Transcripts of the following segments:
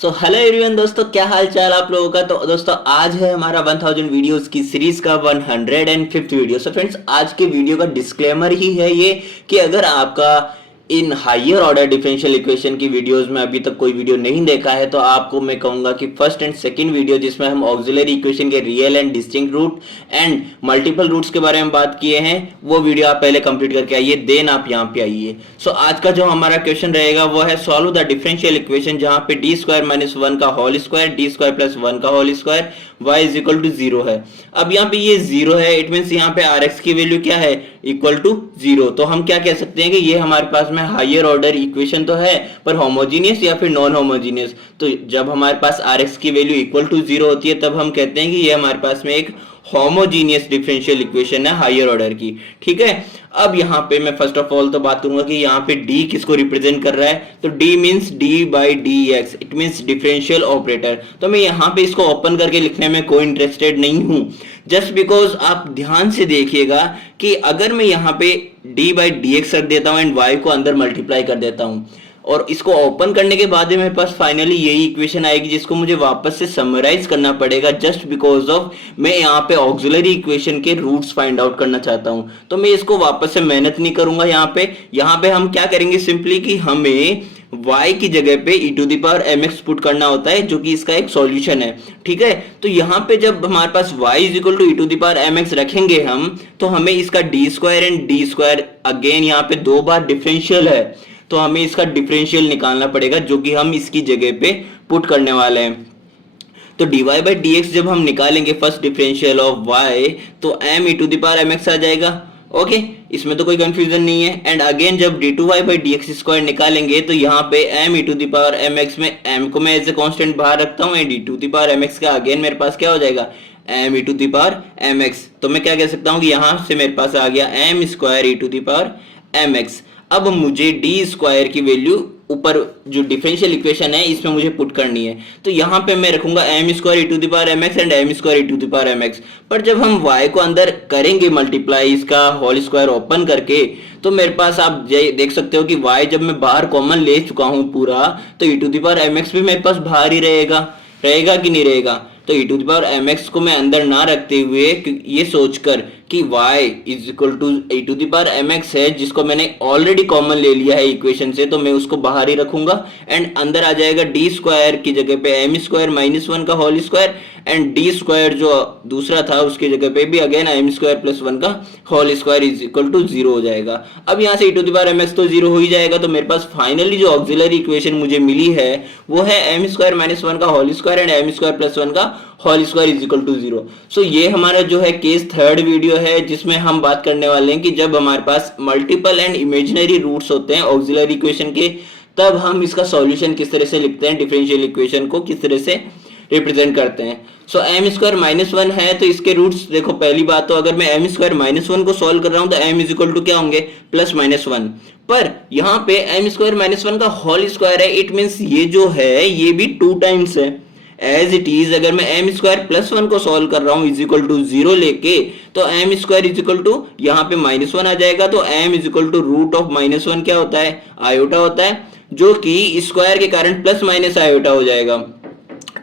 So hello everyone दोस्तों, क्या हाल चाल आप लोगों का। तो दोस्तों आज है हमारा 1000 वीडियोस की सीरीज का 105th वीडियो। सो फ्रेंड्स, आज के वीडियो का डिस्क्लेमर ही है ये कि अगर आपका इन हायर ऑर्डर डिफरेंशियल इक्वेशन की वीडियोस में अभी तक कोई वीडियो नहीं देखा है तो आपको मैं कहूंगा कि फर्स्ट एंड सेकंड वीडियो जिसमें हम ऑक्सिलरी इक्वेशन के real and distinct root and multiple roots के बारे में बात किए हैं, वो वीडियो आप पहले कंप्लीट करके आइए, देन आप यहाँ पे आइए। सो आज का जो हमारा क्वेश्चन रहेगा वो है सॉल्व द डिफरेंशियल इक्वेशन जहां पे डी स्क्वायर माइनस 1 का whole square D square plus 1 का whole square y is equal to 0 है। अब यहाँ पे ये 0 है, इट मीन्स यहाँ पे rx की वैल्यू क्या है, इक्वल टू 0। तो हम क्या कह सकते हैं कि ये हमारे पास में हायर ऑर्डर इक्वेशन तो है पर होमोजीनियस या फिर नॉन होमोजीनियस। तो जब हमारे पास rx की वैल्यू इक्वल टू 0 होती है तब हम कहते हैं कि ये हमारे पास में एक होमोजीनियस डिफरेंशियल इक्वेशन है हायर ऑर्डर की। ठीक है, अब यहाँ पे मैं फर्स्ट ऑफ ऑल तो बात करूंगा कि यहाँ पे d किसको रिप्रेजेंट कर रहा है। तो d means d by D x, it means differential operator. तो मैं यहाँ पे इसको ओपन करके लिखने में कोई इंटरेस्टेड नहीं हूं, जस्ट बिकॉज आप ध्यान से देखिएगा कि अगर मैं यहाँ पे d बाई डी एक्स रख देता हूँ एंड y को अंदर मल्टीप्लाई कर देता हूँ और इसको ओपन करने के बाद मेरे पास फाइनली यही इक्वेशन आएगी जिसको मुझे वापस से समराइज करना पड़ेगा, जस्ट बिकॉज ऑफ मैं यहाँ पे ऑक्सिलरी इक्वेशन के रूट्स फाइंड आउट करना चाहता हूँ। तो मैं इसको वापस से मेहनत नहीं करूंगा। यहाँ पे हम क्या करेंगे, सिंपली कि हमें y की जगह पे e to the power mx put करना होता है जो कि इसका एक सॉल्यूशन है। ठीक है, तो यहाँ पे जब हमारे पास y is equal to e to the power mx रखेंगे हम, तो हमें इसका D square and D square again यहाँ पे 2 बार डिफरेंशियल है तो हमें इसका डिफरेंशियल निकालना पड़ेगा जो कि हम इसकी जगह पे पुट करने वाले हैं। तो dy बाई डी एक्स जब हम निकालेंगे फर्स्ट डिफरेंशियल ऑफ y तो m e to the power mx आ जाएगा। ओके, इसमें तो कोई कंफ्यूजन नहीं है। एंड अगेन जब d2y by D x square निकालेंगे तो यहाँ पे m e to the power mx में m को मैं एज ए कांस्टेंट बाहर रखता हूँ and e to the power mx का अगेन मेरे पास क्या हो जाएगा, m e to the power mx। तो मैं क्या कह सकता हूँ कि यहाँ से मेरे पास आ गया m square e to the power mx। अब मुझे डी स्क्वायर की वैल्यू ऊपर जो डिफरेंशियल इक्वेशन है इसमें मुझे पुट करनी है। तो यहाँ पे मैं रखूंगा m square e to the power mx and m square e to the power mx। पर जब हम y को अंदर करेंगे मल्टीप्लाई इसका होल स्क्वायर ओपन करके तो मेरे पास आप देख सकते हो कि y जब मैं बाहर कॉमन ले चुका हूँ पूरा तो ई टू द पावर mx भी मेरे पास बाहर ही रहेगा कि नहीं रहेगा। तो e to the power mx को मैं अंदर ना रखते हुए ये सोचकर कि y is equal to e to the power mx है जिसको मैंने ऑलरेडी कॉमन ले लिया है इक्वेशन से, तो मैं उसको बाहर ही रखूंगा एंड अंदर आ जाएगा डी स्क्वायर की जगह पे m स्क्वायर माइनस 1 का whole square and D square जो दूसरा था उसकी जगह पे भी अगेन m स्क्वायर प्लस 1 का whole square is equal to 0 हो जाएगा। अब यहाँ से e to the power mx तो 0 हो ही जाएगा। तो मेरे पास फाइनली जो ऑक्सिलरी इक्वेशन मुझे मिली है वो है m स्क्वायर माइनस 1 का whole square and m square plus 1 का whole square is equal to 0। So ये हमारा जो है केस थर्ड वीडियो है जिसमें हम बात करने वाले हैं कि जब हमारे पास मल्टीपल एंड इमेजिनरी रूट्स होते हैं ऑक्सिलरी इक्वेशन के तब हम इसका सॉल्यूशन किस तरह से लिखते हैं, डिफरेंशियल इक्वेशन को किस तरह से रिप्रेजेंट करते हैं। सो m स्क्वायर माइनस 1 है तो इसके रूट्स देखो, पहली बात तो अगर मैं m स्क्वायर माइनस 1 को सॉल्व कर रहा हूं तो m इज इक्वल टू क्या होंगे, प्लस माइनस 1। पर यहाँ पे m स्क्वायर माइनस 1 का होल स्क्वायर है, इट मीन्स ये जो है ये भी 2 टाइम्स है एज इट इज। अगर मैं m स्क्वायर प्लस 1 को सॉल्व कर रहा हूं इज इक्वल टू 0 लेके तो m square is equal to यहाँ पे माइनस 1 आ जाएगा। तो m is equal to root of minus 1 क्या होता है, आयोटा होता है, जो कि स्क्वायर के कारण प्लस माइनस आयोटा हो जाएगा।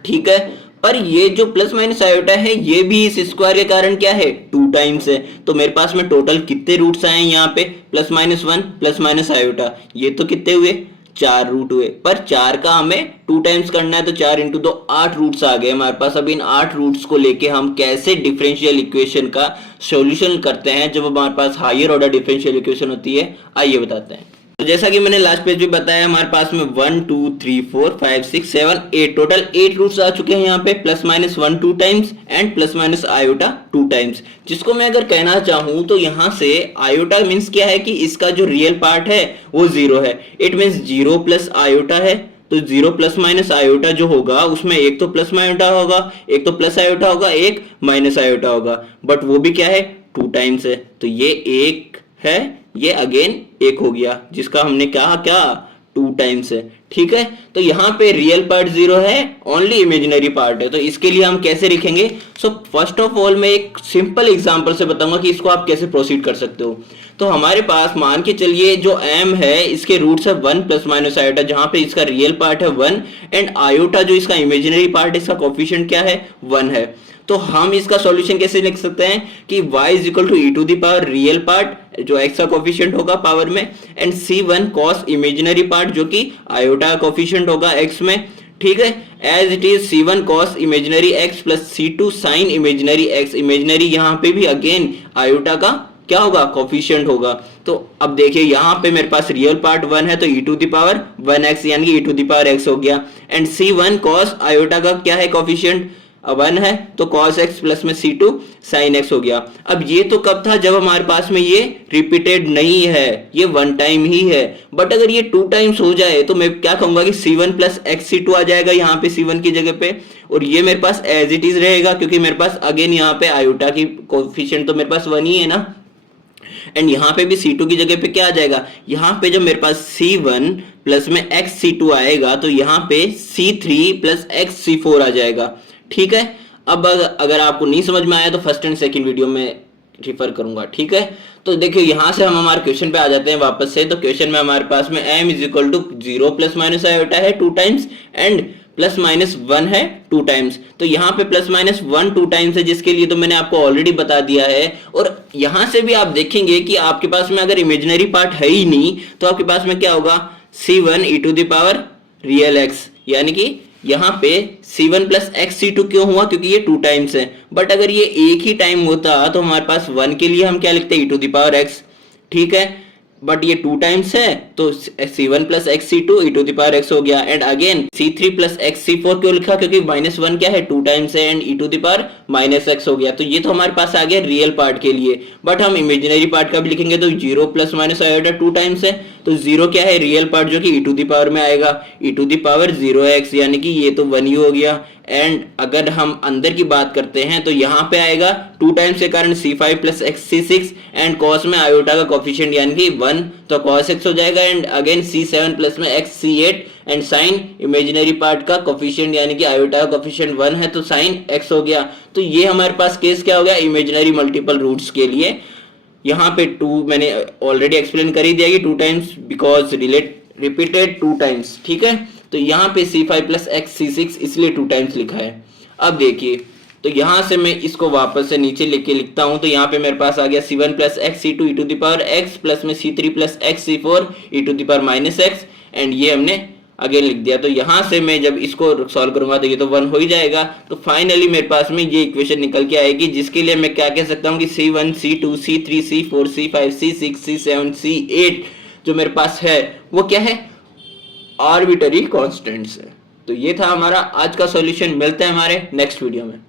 ठीक है, पर ये जो प्लस माइनस आयोटा है ये भी इस स्क्वायर के कारण क्या है, 2 टाइम्स है। तो मेरे पास में टोटल कितने रूट्स आए यहाँ पे, plus minus 1 plus minus iota, ये तो कितने हुए, 4 रूट हुए। पर 4 का हमें 2 टाइम्स करना है तो 4 इंटू 2 8 रूट्स आ गए हमारे पास। अब इन 8 रूट्स को लेके हम कैसे डिफरेंशियल इक्वेशन का सॉल्यूशन करते हैं जब हमारे पास हायर ऑर्डर डिफरेंशियल इक्वेशन होती है, आइए बताते हैं। तो जैसा कि मैंने लास्ट पेज भी बताया हमारे पास में 1 2 3 4 5 6 7 8 टोटल 8 रूट्स आ चुके हैं यहाँ पे, plus minus 1 2 times and plus minus iota 2 times. जिसको मैं अगर कहना चाहूं तो यहाँ से आयोटा मीन्स क्या है कि इसका जो रियल पार्ट है वो 0 है, इट मीन्स 0 प्लस आयोटा है। तो 0 प्लस माइनस आयोटा जो होगा उसमें एक तो प्लस आयोटा होगा, एक तो प्लस आयोटा होगा, एक माइनस आयोटा होगा, बट वो भी क्या है, 2 टाइम्स है। तो ये एक है, ये अगेन एक हो गया जिसका हमने कहा क्या, 2 टाइम्स है। ठीक है, तो यहाँ पे रियल पार्ट 0 है, ओनली इमेजिनरी पार्ट है। तो इसके लिए हम कैसे लिखेंगे, सो फर्स्ट ऑफ ऑल मैं एक सिंपल एग्जांपल से बताऊंगा कि इसको आप कैसे प्रोसीड कर सकते हो। तो हमारे पास मान के चलिए जो m है इसके रूट्स है 1 प्लस माइनस आयोटा, जहां पे इसका रियल पार्ट है 1 एंड आयोटा जो इसका इमेजिनरी पार्ट है इसका कोफिशिएंट क्या है 1 है। तो हम इसका सॉल्यूशन कैसे लिख सकते हैं कि y is equal to e to the power real part जो x का कोफिशिएंट होगा पावर में and c1 cos imaginary part जो कि आयोटा का कोफिशिएंट होगा x में, ठीक है, as it is c1 cos imaginary x plus c2 sin imaginary x, imaginary यहाँ पे भी अगेन आयोटा का क्या होगा कोफिशिएंट होगा। तो अब देखिए यहाँ पे मेरे पास रियल पार्ट 1 है तो e to the power 1x यानी कि e to the power x हो गया एंड c1 cos आयोटा का क्या है कोफिशिएंट 1 है तो cos x प्लस में c2 sin x हो गया। अब ये तो कब था जब हमारे पास में ये रिपीटेड नहीं है, ये वन टाइम ही है, बट अगर ये 2 टाइम्स हो जाए तो मैं क्या कहूंगा कि c1 प्लस x c2 आ जाएगा यहाँ पे c1 की जगह पे, और ये मेरे पास एज इट इज रहेगा क्योंकि मेरे पास अगेन यहाँ पे आयोटा की कोफिशिएंट तो मेरे पास 1 ही है ना, एंड यहाँ पे भी c2 की जगह पे क्या आ जाएगा, यहाँ पे जब मेरे पास c1 प्लस में x c2 आएगा तो यहाँ पे c3 प्लस x c4 आ जाएगा, ठीक है। अब अगर आपको नहीं समझ में आया तो फर्स्ट एंड सेकंड वीडियो में रिफर करूंगा, ठीक है। तो देखिए यहां से हम हमारे क्वेश्चन पे आ जाते हैं वापस से। तो क्वेश्चन में हमारे पास में m is equal to 0 plus minus iota है 2 टाइम्स एंड प्लस माइनस 1 है 2 टाइम्स। तो यहाँ पे प्लस माइनस 1 2 टाइम्स है जिसके लिए तो मैंने आपको ऑलरेडी बता दिया है, और यहां से भी आप देखेंगे कि आपके पास में अगर इमेजिनरी पार्ट है ही नहीं तो आपके पास में क्या होगा c1 e to the power real x, यानी कि यहाँ पे c1 प्लस x c2 क्यों हुआ क्योंकि ये 2 टाइम्स है, बट अगर ये एक ही टाइम होता तो हमारे पास 1 के लिए हम क्या लिखते e to the power x, ठीक है, बट ये 2 टाइम्स है तो c1 plus x c2 e to the power x हो गया and again c3 plus x c4 क्यों लिखा क्योंकि माइनस 1 क्या है 2 टाइम्स है and e to the power minus x हो गया। तो ये तो हमारे पास आ गया रियल पार्ट के लिए, बट हम इमेजिनरी पार्ट का भी लिखेंगे तो 0 प्लस माइनस आयोटा 2 टाइम्स है तो 0 क्या है रियल पार्ट जो कि e टू द पावर में आएगा e to the power 0x यानी कि ये तो 1 ही हो गया। एंड अगर हम अंदर की बात करते हैं तो यहाँ पे आएगा 2 टाइम्स के कारण c5 plus x c6 and cos में आयोटा का कोफिशिएंट यानी कि 1 तो cos x हो जाएगा एंड अगेन c7 प्लस में x c8 and sin imaginary part का कोफिशिएंट यानी कि आयोटा का कोफिशिएंट 1 है तो sin x हो गया। तो ये हमारे पास केस क्या हो गया इमेजिनरी मल्टीपल रूट्स के लिए। यहाँ पे 2 मैंने ऑलरेडी एक्सप्लेन कर ही दिया कि 2 टाइम्स बिकॉज रिपीटेड 2 टाइम्स, ठीक है। तो यहाँ पे c5 प्लस x c6 इसलिए 2 टाइम्स लिखा है। अब देखिए तो यहाँ से मैं इसको वापस से नीचे लिख के लिखता हूँ तो यहाँ पे मेरे पास आ गया c1 plus x c2 e to the power x plus में c3 plus x c4 e to the power minus x and ये हमने अगेन लिख दिया। तो यहाँ से मैं जब इसको सॉल्व करूंगा तो ये तो 1 हो ही जाएगा। तो फाइनली मेरे पास में ये इक्वेशन निकल के आएगी जिसके लिए मैं क्या कह सकता हूँ कि c1 c2 c3 c4 c5 c6 c7 c8 जो मेरे पास है वो क्या है आर्बिट्ररी कांस्टेंट्स है। तो ये था हमारा आज का सॉल्यूशन, मिलते हैं हमारे नेक्स्ट वीडियो में।